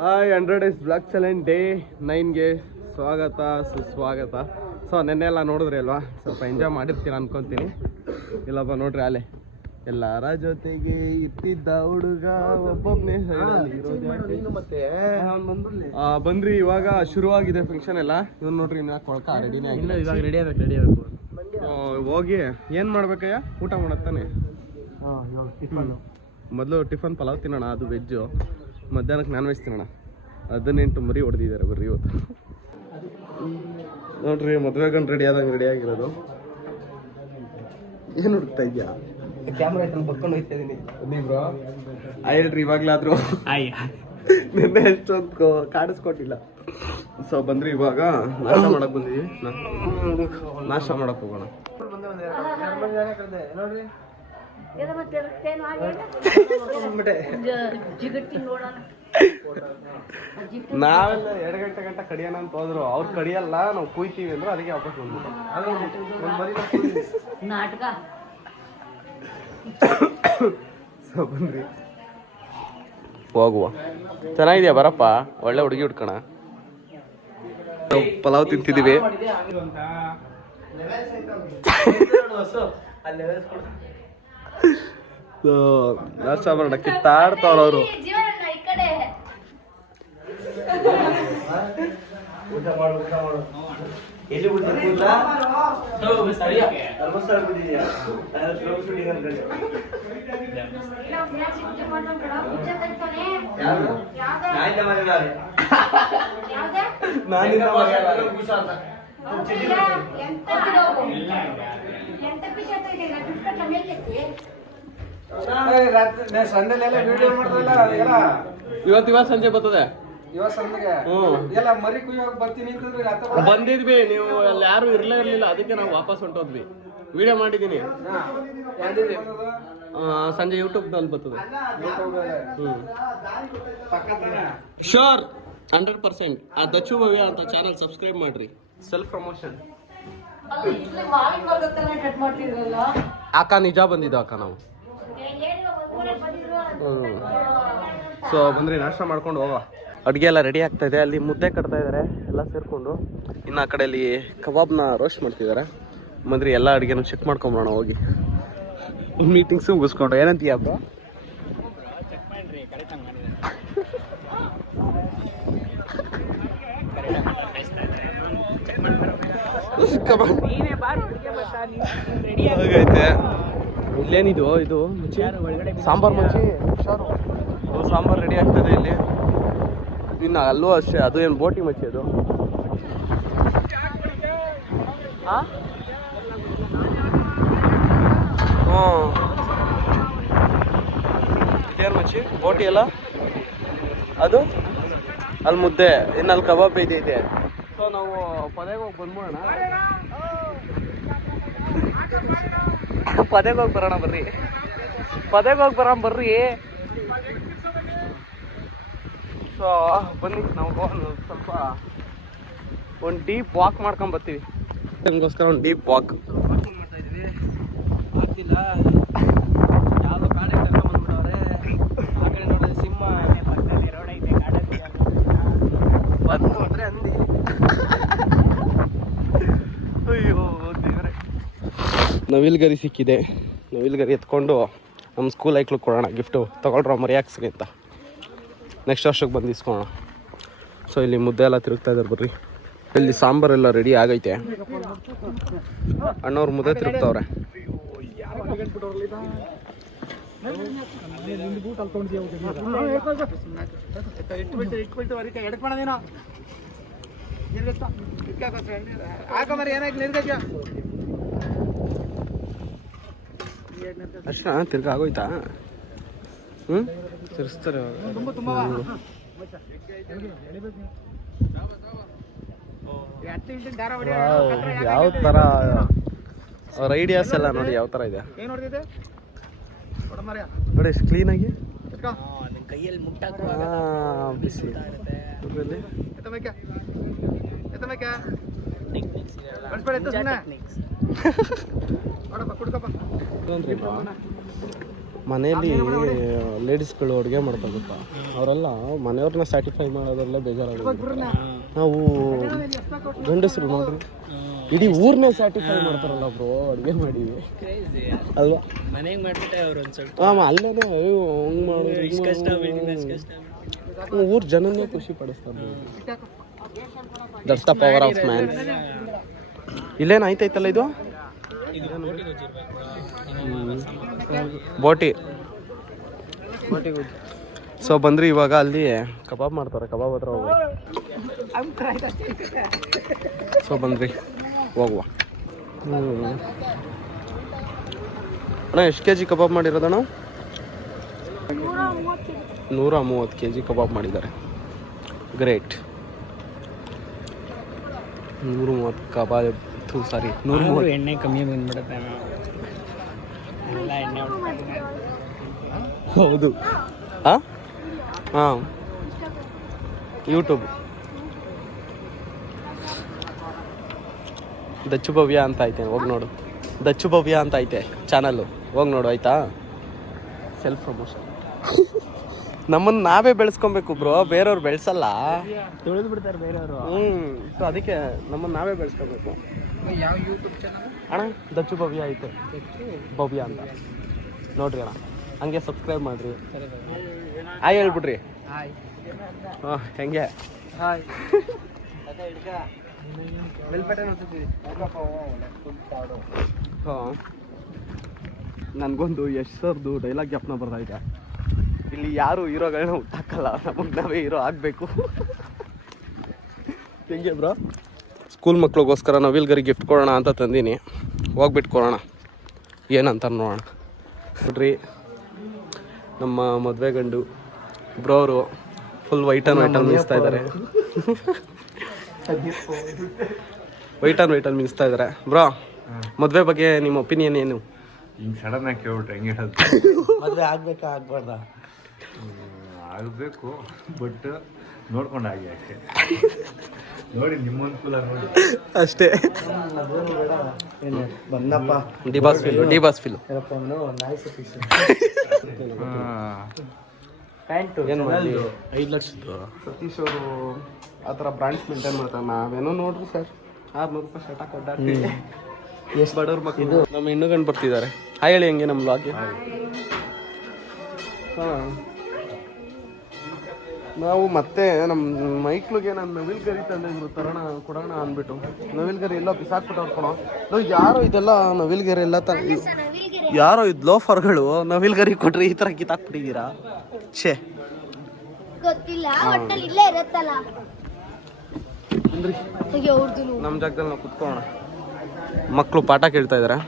Hi 100 days blog challenge day 9ಗೆ ಸ್ವಾಗತ ಸುಸ್ವಾಗತ. ಸೊ ನೆನ್ನೆಲ್ಲ ನೋಡಿದ್ರಿ ಅಲ್ವಾ, ಸ್ವಲ್ಪ ಎಂಜಾಯ್ ಮಾಡಿರ್ತೀರ ಅನ್ಕೊತೀನಿ. ಇಲ್ಲಪ್ಪ ನೋಡ್ರಿ ಅಲ್ಲೇ ಎಲ್ಲಾರ ಜೊತೆಗೆ ಇರ್ತಿದ್ದ ಹುಡುಗ ಒಬ್ಬೊಬ್ಬನೇ ಬಂದ್ರಿ. ಇವಾಗ ಶುರುವಾಗಿದೆ ಫಂಕ್ಷನ್ ಎಲ್ಲ. ಇವನ್ ನೋಡ್ರಿ ಇನ್ನ ಕೊಳ್ಕ ರೆಡಿನೇ ಆಗಿಲ್ಲ, ಇವಾಗ ರೆಡಿ ಆಗಬೇಕು. ಹೋಗಿ ಏನ್ ಮಾಡ್ಬೇಕಯ್ಯ, ಊಟ ಮಾಡತ್ತಾನೆ. ಮೊದಲು ಟಿಫನ್ ಪಲಾವ್ ತಿನ್ನೋಣ, ಅದು ವೆಜ್ಜು. ಮಧ್ಯಾಹ್ನಕ್ಕೆ ನಾನ್ ವೆಜ್ ತಿನ್ನೋಣ. 18 ಮರಿ ಹೊಡೆದಿದ್ದಾರೆ ಬರ್ರಿ ಇವತ್ತು. ನೋಡ್ರಿ ಮದುವೆ ಗಂಡು ರೆಡಿ ಆದಂಗೆ ರೆಡಿ ಆಗಿರೋದು. ಏನು ಹುಡುಕ್ತಾ ಇದ್ಯಾ? ಕ್ಯಾಮ್ರಾ ಐತೆ ಬರ್ಕೊಂಡು ಹೋಗ್ತಾ ಇದೀನಿ. ನೀವ್ರು ಹೇಳ್ರಿ ಇವಾಗ್ಲಾದ್ರು. ನಿನ್ನೆ ಎಷ್ಟೊಂದು ಕಾಡಿಸ್ಕೊಟ್ಟಿಲ್ಲ. ಸೊ ಬಂದ್ರಿ ಇವಾಗ ನಾಷ್ಟ ಮಾಡಕ್ ಬಂದಿದೀವಿ. ನಾಷ್ಟ ಮಾಡಕ್ ಹೋಗೋಣ. ನಾವೆಲ್ಲ 2 ಗಂಟೆ ಗಂಟ ಕಡಿಯೋಣ ಅಂತ ಹೋದ್ರು. ಅವ್ರು ಕಡಿಯಲ್ಲ, ನಾವು ಕುಯ್ತೀವಿ ಅಂದ್ರು. ಅದಕ್ಕೆ ವಾಪಸ್ ಬಂದ್ಬಿಟ್ಟು ಸೊ ಬಂದ್ರಿ ಹೋಗುವ. ಚೆನ್ನಾಗಿದ್ಯಾ ಬರಪ್ಪ, ಒಳ್ಳೆ ಹುಡುಗಿ ಹುಡ್ಕೋಣ. ಪಲಾವ್ ತಿಂತಿದೀವಿ. ನಾಷ್ಟ ಮಾಡೋಣ. ಕಿತ್ತಾಡ್ತಾವ್ರ ಅವರು. ಇವತ್ತು ಸಂಜೆ ಬರ್ತದೆ. ಬಂದಿದ್ವಿ, ನೀವು ಅಲ್ಲಿ ಯಾರು ಇರ್ಲಿಲ್ಲ. ಅದಕ್ಕೆ ನಾವು ವಾಪಸ್ ಹೊಂಟೋದ್ವಿ. ವಿಡಿಯೋ ಮಾಡಿದೀನಿ, ಸಂಜೆ ಯೂಟ್ಯೂಬ್ ನಲ್ಲಿ ಬರ್ತದೆ. ಶೋರ್ 100%. ಆ ದಚ್ಚು ಭವ್ಯ ಅಂತ ಚಾನಲ್ ಸಬ್ಸ್ಕ್ರೈಬ್ ಮಾಡ್ರಿ. Self promotion. ಅಕ್ಕ ನಿಜ ಬಂದಿದ್ದು ಅಕ್ಕ ನಾವು. ಸೊ ಬಂದ್ರಿ ನಾಷ್ಟ ಮಾಡ್ಕೊಂಡು ಹೋಗೋ. ಅಡುಗೆ ಎಲ್ಲ ರೆಡಿ ಆಗ್ತಾ ಇದೆ. ಅಲ್ಲಿ ಮುದ್ದೆ ಕಟ್ತಾ ಇದ್ದಾರೆ ಎಲ್ಲ ಸೇರಿಕೊಂಡು. ಇನ್ನು ಆ ಕಡೆಯಲ್ಲಿ ಕಬಾಬ್ನ ರೋಸ್ಟ್ ಮಾಡ್ತಿದ್ದಾರೆ. ಬಂದ್ರಿ ಎಲ್ಲ ಅಡುಗೆನೂ ಚೆಕ್ ಮಾಡ್ಕೊಂಬರೋಣ ಹೋಗಿ. ಮೀಟಿಂಗ್ಸು ಮುಗಿಸ್ಕೊಂಡು. ಏನಂತೀಯ ಹಬ್ಬ? ಹಾಗೈತೆ. ಇಲ್ಲೇನಿದು ಇದು ಸಾಂಬಾರು ಮಚ್ಚಿ ಸಾಂಬಾರು ರೆಡಿ ಆಗ್ತದೆ ಇಲ್ಲಿ. ಇನ್ನು ಅಲ್ಲೂ ಅಷ್ಟೇ, ಅದು ಏನು ಬೋಟಿ ಮಚ್ಚಿ ಅದು. ಏನು ಮಚ್ಚಿ ಬೋಟಿ ಅಲ್ಲ ಅದು. ಅಲ್ಲಿ ಮುದ್ದೆ, ಇನ್ನು ಅಲ್ಲಿ ಕಬಾಬ್ ಇದೆ. ಸೊ ನಾವು ಪದೇಗೆ ಹೋಗಿ ಬಂದ್ಬಿಡೋಣ. ಪದೇಗೆ ಹೋಗಿ ಬರೋಣ ಬರ್ರಿ. ಸೊ ಬನ್ನಿ ನಾವು ಸ್ವಲ್ಪ ಒಂದು ಡೀಪ್ ವಾಕ್ ಮಾಡ್ಕೊಂಡ್ ಬರ್ತೀವಿ. ಅದಕ್ಕೋಸ್ಕರ ಒಂದು ಡೀಪ್ ವಾಕ್ ಆಗ್ತಿಲ್ಲ. ಯಾವುದೋ ಕಾಡಲ್ಲಿ ಕರ್ಕೊಂಡ್ಬಂದ್ಬಿಟ್ಟವ್ರೆ. ಆ ಕಡೆ ನೋಡಿದ್ರೆ ಸಿಂಹ ರೋಡ್ ಐತೆ, ಕಾಡಲ್ಲಿ ಬಂದು ಹೊಡ್ರೆ ಅಂದಿ. ಅಯ್ಯೋ ದೇವ್ರೆ. ನವಿಲ್ಗರಿ ಸಿಕ್ಕಿದೆ. ನವಿಲ್ಗರಿ ಎತ್ಕೊಂಡು ನಮ್ಮ ಸ್ಕೂಲ್ ಐಕ್ಳಿಗೆ ಕೊಡೋಣ. ಗಿಫ್ಟು ತೊಗೊಳ್ರ ಮರಿಯಾಕ್ಸ್ರಿ ಅಂತ. ನೆಕ್ಸ್ಟ್ ವರ್ಷಕ್ಕೆ ಬಂದು ಇಸ್ಕೊಳ್ಳೋಣ. ಸೊ ಇಲ್ಲಿ ಮುದ್ದೆ ಎಲ್ಲ ತಿರುಗ್ತಾ ಇದ್ದಾರೆ ಬರ್ರಿ. ಇಲ್ಲಿ ಸಾಂಬಾರೆಲ್ಲ ರೆಡಿ ಆಗೈತೆ. ಅಣ್ಣವ್ರು ಮುದ್ದೆ ತಿರುಗ್ತಾವ್ರೆ. ಅಷ್ಟ ತಿರ್ಗ ಆಗೋಯ್ತಾ? ತಿರ್ಸ್ತಾರೆ ಯಾವ ತರ ಅವ್ರ ಐಡಿಯಾಸ್ ಎಲ್ಲ ನೋಡಿ ಯಾವ ತರ ಇದೆ ನೋಡಿ. ಎಷ್ಟು ಕ್ಲೀನ್ ಆಗಿ ಕೈಯಲ್ಲಿ ಬಿಸಿ ಮನೆಯಲ್ಲಿ ಲೇಡೀಸ್ಗಳು ಅಡುಗೆ ಮಾಡ್ತಾರೆ ಗೊತ್ತಾ, ಅವರೆಲ್ಲ ಮನೆಯವ್ರನ್ನ ಸ್ಯಾಟಿಸ್ಫೈ ಮಾಡೋದ್ರಲ್ಲೇ ಬೇಜಾರಾಗುತ್ತೆ. ನಾವು ಗಂಡಸರು ನೋಡ್ರಿ ಇಡೀ ಊರನ್ನೇ ಸ್ಯಾಟಿಸ್ಫೈ ಮಾಡ್ತಾರಲ್ಲ ಬ್ರೋ ಅಡುಗೆ ಮಾಡಿ ಅಲ್ವಾ. ಮನೆಗೆ ಮಾಡಿಬಿಟ್ಟೆ ಅವ್ರು ಒಂದು ಸ್ವಲ್ಪ ಅಲ್ಲೇನೆ ಹಂಗೆ ಮಾಡೋದು ಊರ್ ಜನನೇ ಖುಷಿ ಪಡಿಸ್ತಾರೆ. That's the power of man. ಇಲ್ಲೇನು ಆಯ್ತೈತಲ್ಲ ಇದು ಬೋಟಿ. ಸೊ ಬಂದ್ರಿ ಇವಾಗ ಅಲ್ಲಿ ಕಬಾಬ್ ಮಾಡ್ತಾರೆ, ಕಬಾಬ್ ಹತ್ರ ಹೋಗುವ. ಸೊ ಬಂದ್ರಿ ಹೋಗುವ. ಅಣ್ಣ ಎಷ್ಟು ಕೆ ಜಿ ಕಬಾಬ್ ಮಾಡಿರೋದಣ್ಣ? 130 kg ಕಬಾಬ್ ಮಾಡಿದ್ದಾರೆ. ಗ್ರೇಟ್. 130 ಕಬಾಬ್. ಸಾರಿ 130. ಎಣ್ಣೆ ಕಮ್ಮಿ ಬಂದ್ಬಿಡುತ್ತೆ. ಎಲ್ಲ ಎಣ್ಣೆ ಹೌದು. ಹಾಂ ಯೂಟ್ಯೂಬ್ ದಚ್ಚು ಭವ್ಯ ಅಂತ ಐತೆ, ಹೋಗಿ ನೋಡು. ದಚ್ಚು ಭವ್ಯ ಅಂತ ಐತೆ ಚಾನಲ್ಲು, ಹೋಗಿ ನೋಡು ಆಯ್ತಾ. Self promotion. ನಮ್ಮನ್ನು ನಾವೇ ಬೆಳೆಸ್ಕೊಬೇಕು ಬ್ರೋ, ಬೇರೆಯವ್ರು ಬೆಳೆಸಲ್ಲ, ತುಳಿದು ಬಿಡ್ತಾರೆ ಬೇರೆಯವರು. ಸೊ ಅದಕ್ಕೆ ನಮ್ಮನ್ನು ನಾವೇ ಬೆಳೆಸ್ಕೊಬೇಕು. ಯಾವ ಯೂಟ್ಯೂಬ್ ಚಾನಲ್ ಅಣ್ಣ? ದಚ್ಚು ಭವ್ಯ ಐತೆ, ಭವ್ಯ ಅಂತ ನೋಡ್ರಿ ಅಣ್ಣ, ಹಂಗೆ ಸಬ್ಸ್ಕ್ರೈಬ್ ಮಾಡಿರಿ. ಹಾಯ್ ಹೇಳ್ಬಿಡ್ರಿ. ಹಾಯ್. ಹಾಂ ಹೆಂಗೆ ಹಾಯ್. ಹಾಂ ನನಗೊಂದು ಯಶ್ ಸರ್ದು ಡೈಲಾಗ್ ಜ್ಞಾಪನ ಬರ್ತಾ ಇದೆ. ಇಲ್ಲಿ ಯಾರು ಹೀರೋಗಳನ್ನ ಹುಟ್ಟಾಕಲ್ಲ, ನಮಗೆ ನಾವೇ ಹೀರೋ ಆಗಬೇಕು. ಹೆಂಗೆ ಬ್ರೋ? ಸ್ಕೂಲ್ ಮಕ್ಳಿಗೋಸ್ಕರ ನವಿಲ್ಗರಿ ಗಿಫ್ಟ್ ಕೊಡೋಣ ಅಂತ ತಂದೀನಿ, ಹೋಗ್ಬಿಟ್ಟು ಕೊಡೋಣ ಏನಂತ ನೋಡೋಣ. ನೋಡ್ರಿ ನಮ್ಮ ಮದುವೆ ಗಂಡು ಬ್ರೋ ಅವರು ಫುಲ್ ವೈಟ್ ಆ್ಯಂಡ್ ಮಿನಿಸ್ತಾ ಇದ್ದಾರೆ. ವೈಟ್ ಆ್ಯಂಡ್ ಮಿನಿಸ್ತಾ ಇದ್ದಾರೆ. ಬ್ರೋ ಮದುವೆ ಬಗ್ಗೆ ನಿಮ್ಮ ಒಪಿನಿಯನ್ ಏನು? ಹಿಂಗೆ ಸಡನ್ ಆಗಿ ಕೇಳ್ಬಿಟ್ರೆ ಹೆಂಗೆ ಹೇಳೋದು? ಮದುವೆ ಆಗ್ಬೇಕಾ ಆಗ್ಬಾರ್ದ? ಆಗಬೇಕು, ಬಟ್ ನೋಡ್ಕೊಂಡು ಆಗಿ ಅಷ್ಟೇ. ನೋಡಿ ನಿಮ್ಮ ಅನುಕೂಲ ನೋಡಿ ಅಷ್ಟೇ. ಬಂದಪ್ಪ ಡಿ ಬಾಸ್ ಫಿಲ್ ಪ್ಯಾಂಟು ಏನು ಮಾಡಿ 5 ಲಕ್ಷದ್ದು ಸತೀಶ್ ಅವರು ಆ ಥರ ಬ್ರ್ಯಾಂಡ್ಸ್ ಮೇಂಟೈನ್ ಮಾಡ್ತಾರೆ. ನಾವೇನೋ ನೋಡ್ರಿ ಸರ್ 600 ರೂಪಾಯಿ ಶರ್ಟ್ ಹಾಕಿ ಅಡ್ಡಾಡ್ತೀವಿ. ಎಷ್ಟು ಬಡವ್ರ ಮಕ್ಕಳು. ನಮ್ಮ ಹೆಣ್ಣು ಗಂಡು ಬರ್ತಿದ್ದಾರೆ. ಹಾಯ್ ಹೇಳಿ ಹೆಂಗೆ ನಮ್ಮ ಲಾಗಿ. ಹಾಂ ನಾವು ಮತ್ತೆ ನಮ್ಮ ಮೈಕ್ಳಿಗೆ ನಾನು ನವಿಲ್ಗರಿ ತಂದಿದ್ರು ತರೋಣ ಕೊಡೋಣ ಅಂದ್ಬಿಟ್ಟು ನವಿಲ್ಗರಿ ಎಲ್ಲ ಬಿಸಾಕ್ಬಿಟ್ಟು ಕೊಡೋ. ನಾವು ಯಾರೋ ಇದೆಲ್ಲ ನವಿಲ್ಗರಿ ಎಲ್ಲ ಯಾರೋ ಇದು ಲೋಫರ್ಗಳು ನವಿಲ್ಗರಿ ಕೊಟ್ರಿ ಈ ಥರ ಕಿತ್ತಾಕ್ಬಿಟ್ಟಿದ್ದೀರಾ. ಛೇ ಗೊತ್ತಿಲ್ಲ, ಒಟ್ಟಲ್ಲಿ ಇಲ್ಲೇ ಇರುತ್ತಲ್ಲ. ನಮ್ಮ ಜಾಗದಲ್ಲಿ ನಾವು ಕುತ್ಕೊಳ್ಳೋಣ. ಮಕ್ಕಳು ಪಾಠ ಕೇಳ್ತಾ ಇದ್ದಾರೆ,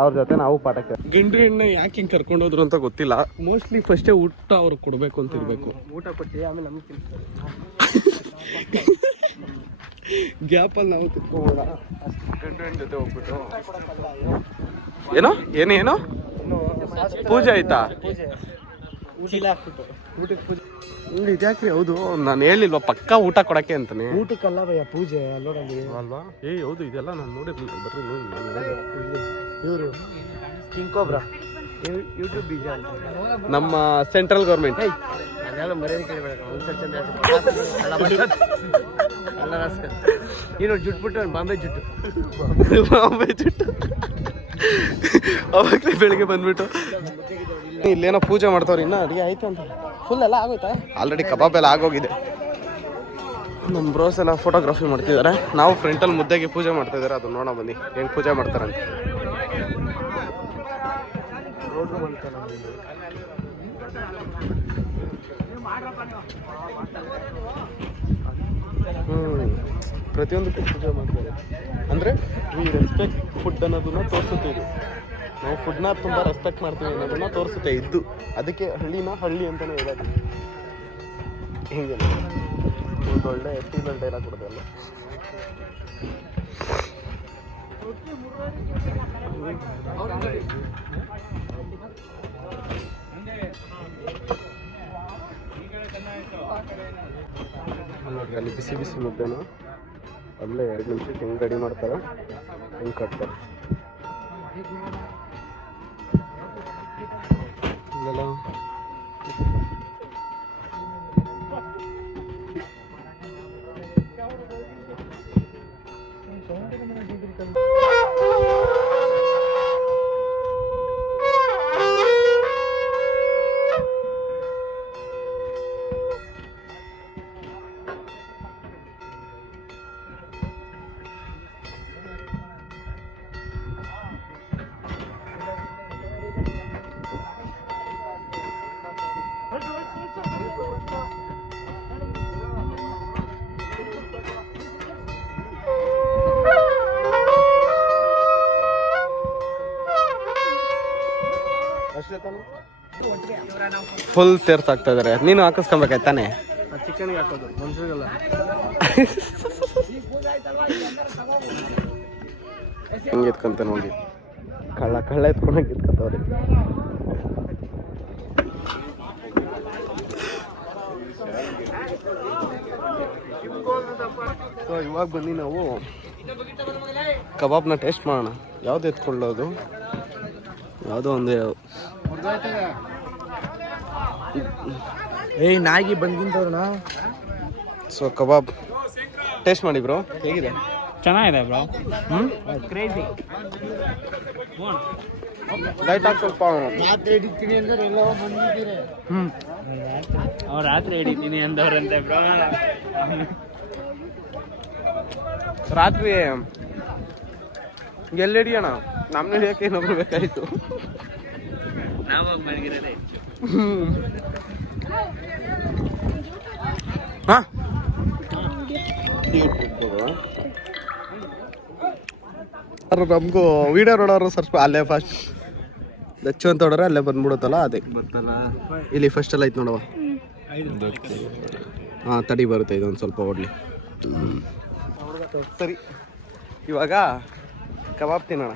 ಅವ್ರ ಜೊತೆ ನಾವು ಪಾಠ ಕೇಳಿ. ಗಂಡು ಹೆಣ್ಣೆ ಯಾಕೆ ಹಿಂಗೆ ಕರ್ಕೊಂಡೋದ್ರು ಅಂತ ಗೊತ್ತಿಲ್ಲ. ಮೋಸ್ಟ್ಲಿ ಫಸ್ಟೇ ಊಟ ಅವ್ರಿಗೆ ಕೊಡಬೇಕು ಅಂತ ಇರಬೇಕು. ಊಟ ಕೊಟ್ಟು ಆಮೇಲೆ ನಮ್ಗೆ ತಿನ್ಸ್ತಾರೆ. ಗ್ಯಾಪಲ್ಲಿ ನಾವು ಕುತ್ಕೋಬೋಣ. ಗಂಡು ಹೆಣ್ಣು ಜೊತೆ ಹೋಗ್ಬಿಟ್ಟು ಏನೋ ಏನೇನೋ ಪೂಜೆ ಆಯ್ತಾ? ಚೀಲ ಹಾಕ್ಬಿಟ್ಟು ಊಟಕ್ಕೆ ಪೂಜೆ ಇದ್ಯಾಕ್ರಿ? ಹೌದು ನಾನು ಹೇಳಿಲ್ವಾ ಪಕ್ಕ ಊಟ ಕೊಡಕ್ಕೆ ಅಂತಾನೆ. ಊಟಕ್ಕಲ್ಲ ಭಯ ಪೂಜೆ ಅಲ್ಲೋಡಲ್ಲಿ ಅಲ್ವಾ? ಹೌದು ಇದೆಲ್ಲ ನಾನು ನೋಡಿರ್ಲಿಲ್ಲ. ಬರ್ರಿ ನೋಡಿ. ಇವರು ಕಿಂಗ್ ಕೋಬ್ರಾ ಯೂಟ್ಯೂಬ್ ಬೀಜ ಅಂತ ನಮ್ಮ ಸೆಂಟ್ರಲ್ ಗೌರ್ಮೆಂಟ್. ಅದೆಲ್ಲ ಮರ್ಯಾದೆ ಕೇಳಬೇಡ. ಅಲ್ಲ ನಮಸ್ಕಾರ. ನೀನು ಜುಟ್ಟು ಬಿಟ್ಟು ಬಾಂಬೆ ಜುಟ್ಟು ಅವಾಗಲೇ ಬೆಳಿಗ್ಗೆ ಬಂದ್ಬಿಟ್ಟು ಇಲ್ಲೇನೋ ಪೂಜೆ ಮಾಡ್ತಾವ್ರಿ. ಇನ್ನೂ ಅಡುಗೆ ಆಯ್ತು ಅಂತ ಫುಲ್ ಎಲ್ಲ ಆಗೋಯ್ತಾ? ಆಲ್ರೆಡಿ ಕಬಾಬ್ ಎಲ್ಲ ಆಗೋಗಿದೆ. ನಮ್ಮ ಬ್ರೋಸ್ ಎಲ್ಲ ಫೋಟೋಗ್ರಫಿ ಮಾಡ್ತಿದ್ದಾರೆ. ನಾವು ಫ್ರಂಟಲ್ಲಿ ಮುದ್ದೆಗೆ ಪೂಜೆ ಮಾಡ್ತಾ ಇದ್ದಾರೆ. ಅದು ನೋಡೋ ಬನ್ನಿ ಹೆಂಗೆ ಪೂಜೆ ಮಾಡ್ತಾರಂತ. ಪ್ರತಿಯೊಂದಕ್ಕೂ ಪೂಜೆ ಮಾಡ್ತಾರೆ. ಅಂದರೆ ವಿ ರೆಸ್ಪೆಕ್ಟ್ ಫುಡ್ ಅನ್ನೋದನ್ನ ತೋರಿಸುತ್ತೀವಿ. ನಾವು ಫುಡ್ನ ತುಂಬ ರೆಸ್ಪೆಕ್ಟ್ ಮಾಡ್ತೀವಿ ಅನ್ನೋದನ್ನ ತೋರಿಸುತ್ತೆ ಇದ್ದು. ಅದಕ್ಕೆ ಹಳ್ಳಿನ ಹಳ್ಳಿ ಅಂತಲೇ ಹೇಳೋದು. ಹಿಂಗೆ ಒಂದು ಒಳ್ಳೆ ಟೀಲರ್ ಡೈಲಾಗ್ ಕೊಡೋದಲ್ಲ. ನೋಡ್ರಿ ಅಲ್ಲಿ ಬಿಸಿ ಬಿಸಿ ಮುದ್ದೆನ ಅಲ್ಲೇ 2 ನಿಮಿಷಕ್ಕೆ ಹೆಂಗೆ ರೆಡಿ ಮಾಡ್ತಾರೆ, ಹೆಂಗೆ ಕಟ್ತಾರೆ. ಇಲ್ಲೆಲ್ಲ ಫುಲ್ ತೀರ್ಥ ಆಗ್ತಾ ಇದಾರೆ. ನೀನು ಹಾಕಿಸ್ಕೊಬೇಕಾಯ್ತು ತಾನೆ? ಚಿಕನ್ಗೆ ಹಾಕೋದು ಮನುಷ್ಯರಿಗೆಲ್ಲ. ಹಿಂಗೆ ಎತ್ಕೊಂತ ನೋಡಿ, ಕಳ್ಳ ಎತ್ಕೊಂಡಂಗೆ ಎತ್ಕೊತವ್ರಿ. ಸೊ ಇವಾಗ ಬನ್ನಿ ನಾವು ಕಬಾಬ್ನ ಟೇಸ್ಟ್ ಮಾಡೋಣ. ಯಾವ್ದು ಎತ್ಕೊಳ್ಳೋದು? ಯಾವುದೋ ಒಂದು ಏಯ್ ನಾಗಿ ಬಂದಿಂದವ್ರಣ. ಸೊ ಕಬಾಬ್ ಟೇಸ್ಟ್ ಮಾಡಿ ಬ್ರೋ, ಹೇಗಿದೆ? ಚೆನ್ನಾಗಿದೆ ಬ್ರೋ. ಕ್ರೇಜಿ. ಲೈಟ್ ಆಗಿ ಸ್ವಲ್ಪ ರಾತ್ರಿ ಹಿಡಿತೀನಿ ಅಂದ್ರೆ ಎಲ್ಲೋ ಬಂದಿದ್ದೀರಿ. ಅವ್ರು ರಾತ್ರಿ ಹಿಡಿತೀನಿ ಅಂದವ್ರಂತೆ ಬ್ರೋ. ರಾತ್ರಿ ಎಲ್ಲಿ ಹಿಡಿಯೋಣ? ನಮ್ನ ಹಿಡಿಯೋಕೆ ಇನ್ನೊಬ್ರು ಬೇಕಾಯ್ತು. ನಾವಾಗ ಮಲಗಿರೋದೇ. ಹಾಂ ನಮಗೂ ವಿಡಿಯೋ ನೋಡೋರು ಸ್ವಲ್ಪ ಅಲ್ಲೇ ಫಸ್ಟ್ ದಚ್ಚು ಅಂತ ಹೊಡ್ರೆ ಅಲ್ಲೇ ಬಂದ್ಬಿಡುತ್ತಲ್ಲ, ಅದೇ ಬರ್ತಲ್ಲ ಇಲ್ಲಿ ಫಸ್ಟ್ ಎಲ್ಲ ಐತೆ ನೋಡುವ. ಹಾಂ ತಡಿ ಬರುತ್ತೆ, ಇದೊಂದು ಸ್ವಲ್ಪ ಓಡಲಿ. ಸರಿ ಇವಾಗ ಕಬಾಬ್ ತಿನ್ನೋಣ.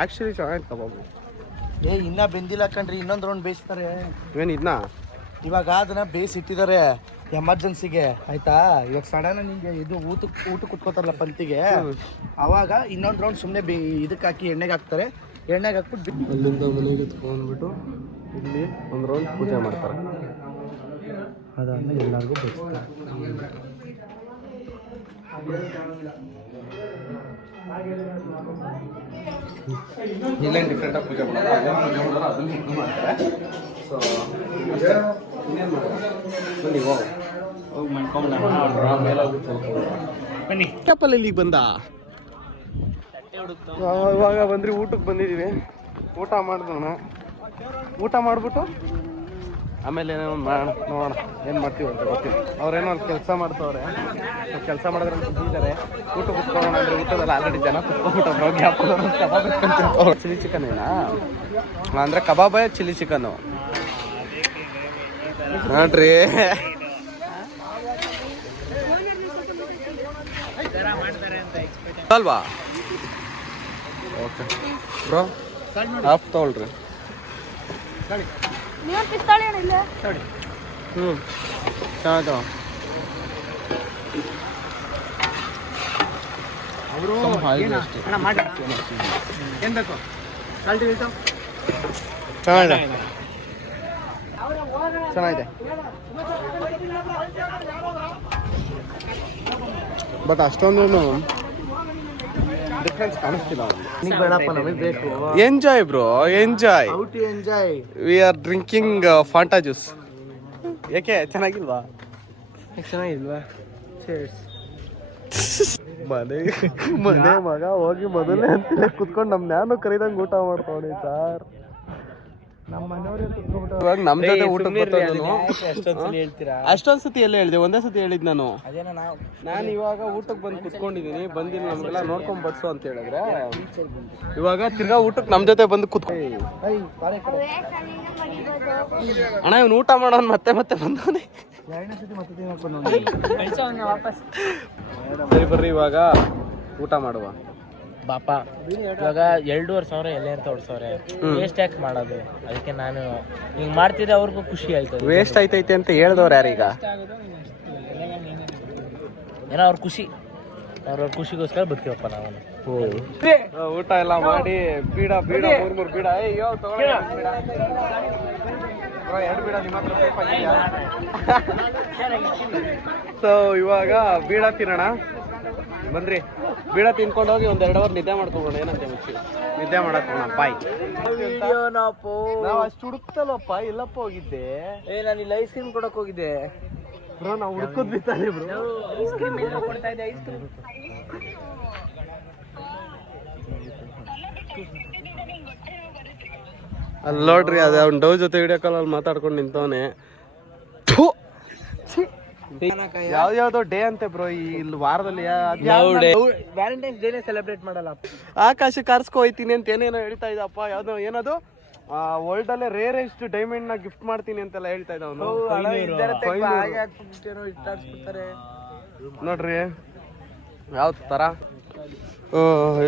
ಆ್ಯಕ್ಚುಲಿ ಚೆನ್ನಾಗಿತ್ತು ಕಬಾಬು. ಇನ್ನ ಬೆಂದಿಲ್ಲ ಕಣ್ರಿ, ಇನ್ನೊಂದು ರೌಂಡ್ ಬೇಯಿಸ್ತಾರೆ. ಏನು ಇದನ್ನ ಇವಾಗ ಅದನ್ನ ಬೇಯಿಸಿಟ್ಟಿದ್ದಾರೆ ಎಮರ್ಜೆನ್ಸಿಗೆ, ಆಯ್ತಾ? ಇವಾಗ ಸಡನ್ ನಿಂಗೆ ಇದು ಊಟ ಕುತ್ಕೋತಾರಲ್ಲ ಪಂಕ್ತಿಗೆ, ಅವಾಗ ಇನ್ನೊಂದು ರೌಂಡ್ ಸುಮ್ಮನೆ ಇದಕ್ಕೆ ಹಾಕಿ ಎಣ್ಣೆಗೆ ಹಾಕ್ತಾರೆ. ಎಣ್ಣೆಗೆ ಹಾಕ್ಬಿಟ್ಟು ಅಲ್ಲಿಂದ ಮನೆಗೆ ತಗೊಂಡ್ಬಿಟ್ಟು ಇಲ್ಲಿ ಒಂದು ರೌಂಡ್ ಪೂಜೆ ಮಾಡ್ತಾರೆ. ಅದಾದ್ಮೇಲೆ ಎಲ್ಲರಿಗೂ ಬೇಯಿಸ್ತಾರೆ. ಇಲ್ಲೇನು ಡಿಫ್ರೆಂಟಾಗಿ ಪೂಜೆ ಮಾಡೋದು, ಅದನ್ನು ಹಿಂಗೆ ಮಾಡ್ತಾರೆ. ಸೊ ಇನ್ನೇನು ಮಾಡೋದು, ಬನ್ನಿ ಹೋಗಿ ಬನ್ನಿ. ಚಪ್ಪಲ್ ಇಲ್ಲಿಗೆ ಬಂದ. ಇವಾಗ ಬಂದ್ರಿ, ಊಟಕ್ಕೆ ಬಂದಿದ್ದೀವಿ. ಊಟ ಮಾಡಿದೋಣ. ಊಟ ಮಾಡಿಬಿಟ್ಟು ಆಮೇಲೆ ಏನೇನೋ ಮಾಡೋಣ, ನೋಡೋಣ ಏನು ಮಾಡ್ತೀವಿ ಅಂತ ಗೊತ್ತಿಲ್ಲ. ಅವ್ರೇನೋ ಅಲ್ಲಿ ಕೆಲಸ ಮಾಡ್ತವ್ರೆ, ಕೆಲಸ ಮಾಡಿದ್ರೆ ಇದ್ದಾರೆ. ಊಟ ಕುತ್ಕೊಳ್ಳೋಣ ಅಂದರೆ ಊಟದಲ್ಲಿ ಆಲ್ರೆಡಿ ಜನ ಕುತ್ಕೊಂಡ್ಬಿಟ್ಟು ಗ್ಯಾಪ್ ಕಬಾಬ್ ಇಟ್ಕೊಂತಿರ್ತಾರೆ. ಚಿಲ್ಲಿ ಚಿಕನ್ ಏನಾ ಅಂದರೆ ಕಬಾಬೇ ಚಿಲ್ಲಿ ಚಿಕನ್ನು ನೋಡ್ರಿ. ಅಲ್ವಾ? ಓಕೆ ಬ್ರೋ, ಹಾಫ್ ತಗೊಳ್ರಿ. ಚೆನ್ನಾಯ್ತು. ಅವರು ಏನು ಬೇಕು? ಚೆನ್ನಾಗಿದೆ, ಚೆನ್ನಾಗಿದೆ. ಬಟ್ ಅಷ್ಟೊಂದು ಡಿಫ್ರೆನ್ಸ್ ಕಾಣಿಸ್ತಿಲ್ಲ. ಬೇಡಪ್ಪ, ನಮಗೆ ಬೇಕು. Enjoy bro, enjoy. How to enjoy. We are drinking Fanta juice. ಏಕೆ ಚೆನ್ನಾಗಿಲ್ವಾ? ಚೆನ್ನಾಗಿಲ್ವಾ? ಮನೆ ಮಗ ಹೋಗಿ ಮೊದಲೇ ಅಂತೇಳಿ ಕುತ್ಕೊಂಡು ನಮ್ ನ್ಯಾನು ಕರೀದಂಗೆ ಊಟ ಮಾಡ್ತಾವಣಿ ಸರ್. ನಮ್ಮ ಮನೆಯವ್ರೆ ಕುತ್ಕೊಂಡ್ಬಿಟ್ಟು ಇವಾಗ ನಮ್ ಜೊತೆ ಊಟಕ್ಕೆ ಬರ್ತಾನು. ಹೇಳ್ತೀರಾ? ಅಷ್ಟೊಂದ್ ಸತಿ ಎಲ್ಲ ಹೇಳಿದೆ, ಒಂದೇ ಸತಿ ಹೇಳಿದ್ ನಾನು. ಅದೇನ ನಾನು ಇವಾಗ ಊಟಕ್ಕೆ ಬಂದು ಕುತ್ಕೊಂಡಿದ್ದೀನಿ, ಬಂದಿಲ್ಲ ನಮ್ಗೆಲ್ಲ ನೋಡ್ಕೊಂಡ್ ಬಡ್ಸು ಅಂತ ಹೇಳಿದ್ರೆ, ಇವಾಗ ತಿರ್ಗಾ ಊಟಕ್ಕೆ ನಮ್ ಜೊತೆ ಬಂದು ಕುತ್ಕೊಂಡು ಅಣ್ಣ ಇವ್ನು ಊಟ ಮಾಡೋನ್ ಮತ್ತೆ ಮತ್ತೆ ಬಂದವನೇ. ಸರಿ ಬರ್ರಿ ಇವಾಗ ಊಟ ಮಾಡುವ. ಬಾಪ ಇವಾಗ 2,500 ಎಲ್ಲ ತೋರ್ಸವ್ರೆ, ವೇಸ್ಟ್ ಯಾಕೆ ಮಾಡೋದು? ಅದಕ್ಕೆ ನಾನು ಹಿಂಗ್ ಮಾಡ್ತಿದ್ದೆ, ಅವ್ರಿಗೂ ಖುಷಿ ಆಯ್ತು. ವೇಸ್ಟ್ ಆಯ್ತೈತೆ ಅಂತ ಹೇಳ್ದವ್ರು ಯಾರೀಗ? ಏನೋ ಅವ್ರ ಖುಷಿ, ಅವ್ರ ಖುಷಿಗೋಸ್ಕರ ಬದುಕಿವಪ್ಪ ನಾವು. ಊಟ ಎಲ್ಲ ಮಾಡಿ ಬೀಡ ಬೀಡ ಮೂರ್ ಬೀಡ ಅಯ್ಯೋ ತಗೊಳ್ಳಿ ಬೀಡ ಬ್ರೋ, 2 ಬೀಡ ನಿಮ್ಮ ಹತ್ರ ಸೇಫ್ ಆಗಿದೆಯಾ? ಸೊ ಇವಾಗ ಬೀಡ ತಿನ್ನೋಣ ಬಂದ್ರಿ. ಬೀಡ ತಿನ್ಕೊಂಡು ಹೋಗಿ 1-2 ಅವರ್ ನಿದ್ದೆ ಮಾಡ್ಕೊಂಬೋಣ. ಏನಂತೆ ಮುಚ್ಚಿ ನಿದ್ದೆ ಮಾಡಕ್ ಹೋಗೋಣ. ಬಾಯ್. ನಾವು ಅಷ್ಟು ಹುಡುಕ್ತಲ್ಲಪ್ಪ, ಇಲ್ಲಪ್ಪ ಹೋಗಿದ್ದೆ. ನಾನು ಇಲ್ಲಿ ಐಸ್ ಕ್ರೀಮ್ ಕೊಡಕ್ ಹೋಗಿದ್ದೆ ಬ್ರೋ, ನಾವು ಹುಡುಕೋದ್ವಿ ತಾನೆ ಬ್ರೋ. ಐಸ್ ಕ್ರೀಮ್ ಕೊಡ್ತಾ ಇದ್ದೆ. ಐಸ್ ಕ್ರೀಮ್ ಅಲ್ಲಿ ನೋಡ್ರಿ, ಅದೇ ಅವ್ನ ಡವ್ ಜೊತೆ ವಿಡಿಯೋ ಕಾಲ್ ಅಲ್ಲಿ ಮಾತಾಡ್ಕೊಂಡು ನಿಂತವನೆ. ಯಾವ್ದಾವ್ದೋ ಡೇ ಅಂತೆ ಬ್ರೋ ಇಲ್ಲಿ ವಾರದಲ್ಲಿ. ವ್ಯಾಲೆಂಟೈನ್ಸ್ ಡೇನೇ ಸೆಲೆಬ್ರೇಟ್ ಮಾಡಲ್ಲ. ಆಕಾಶ ಕಾರ್ಸ್ಕೊ ಹೋಯ್ತೀನಿ ಅಂತ ಏನೇನೋ ಹೇಳ್ತಾ ಇದ್ದಪ್ಪ. ಯಾವ್ದೋ ಏನದು ವರ್ಲ್ಡ್ ಅಲ್ಲೇ ರೇರೆಸ್ಟ್ ಡೈಮಂಡ್ ನ ಗಿಫ್ಟ್ ಮಾಡ್ತೀನಿ ಅಂತೆಲ್ಲ ಹೇಳ್ತಾ ಇದ್ದ ಅವನು. ನೋಡ್ರಿ ಯಾವ ತರ.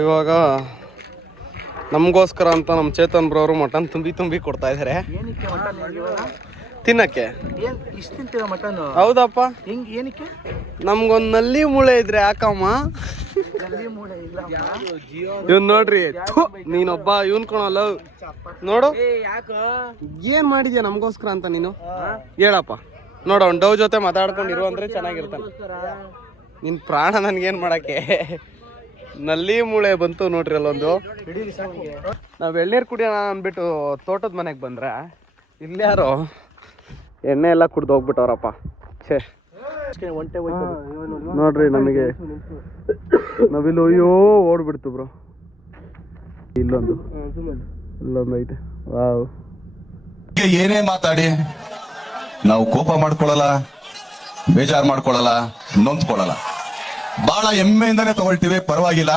ಇವಾಗ ನಮಗೋಸ್ಕರ ಅಂತ ನಮ್ಮ ಚೇತನ್ ಬ್ರೋ ಅವರು ಮಟನ್ ತುಂಬಿ ಕೊಡ್ತಾ ಇದಾರೆ ತಿನ್ನಕ್ಕೆ. ಇಷ್ಟು ತಿಂತೀರ ಮಟನ್? ಹೌದಪ್ಪ. ಹೆಂಗ್ ಏನಕ್ಕೆ? ನಮ್ಗೊಂದ್ ನಲ್ಲಿ ಮೂಳೆ ಇದ್ರೆ ಯಾಕಮ್ಮ? ಇವ್ನ್ ನೋಡ್ರಿ, ನೀನೊಬ್ಬ ಇವನ್ ಕೊಣಲ್ಲ ನೋಡು. ಏನ್ ಮಾಡಿದ್ಯಾ ನಮ್ಗೋಸ್ಕರ ಅಂತ ನೀನು? ಹೇಳಪ್ಪ. ನೋಡು, ಅವ್ನ್ ಡವ್ ಜೊತೆ ಮಾತಾಡ್ಕೊಂಡಿರು ಅಂದ್ರೆ ಚೆನ್ನಾಗಿರ್ತಾನೆ. ನಿನ್ ಪ್ರಾಣ ನನ್ಗೇನ್ ಮಾಡಕ್ಕೆ. ನಲ್ಲಿ ಮೂಳೆ ಬಂತು ನೋಡ್ರಿ ಅಲ್ಲೊಂದು. ನಾವ್ ಎಳ್ನೀರ್ ಕುಡಿಯೋಣ ಅಂದ್ಬಿಟ್ಟು ತೋಟದ ಮನೆಗೆ ಬಂದ್ರೆ ಇಲ್ಯಾರೋ ಎಣ್ಣೆ ಎಲ್ಲ ಕುಡ್ದು ಹೋಗ್ಬಿಟ್ಟವ್ರಪ್ಪ. ಛೇ, ನೋಡ್ರಿ ನಮಗೆ ನಾವಿಲ್ಲಿ ಅಯ್ಯೋ ಓಡ್ಬಿಡ್ತು ಬ್ರೋ. ಇಲ್ಲೊಂದು ಐತೆ. ವಾವ್. ಏನೇ ಮಾತಾಡಿ ನಾವು ಕೋಪ ಮಾಡ್ಕೊಳ್ಳಲ್ಲ, ಬೇಜಾರು ಮಾಡ್ಕೊಳ್ಳಲ್ಲ, ನೊಂದ್ಕೊಳ್ಳಲ್ಲ. ಬಹಳ ಹೆಮ್ಮೆಯಿಂದಾನೆ ತಗೊಳ್ತೀವಿ, ಪರವಾಗಿಲ್ಲ.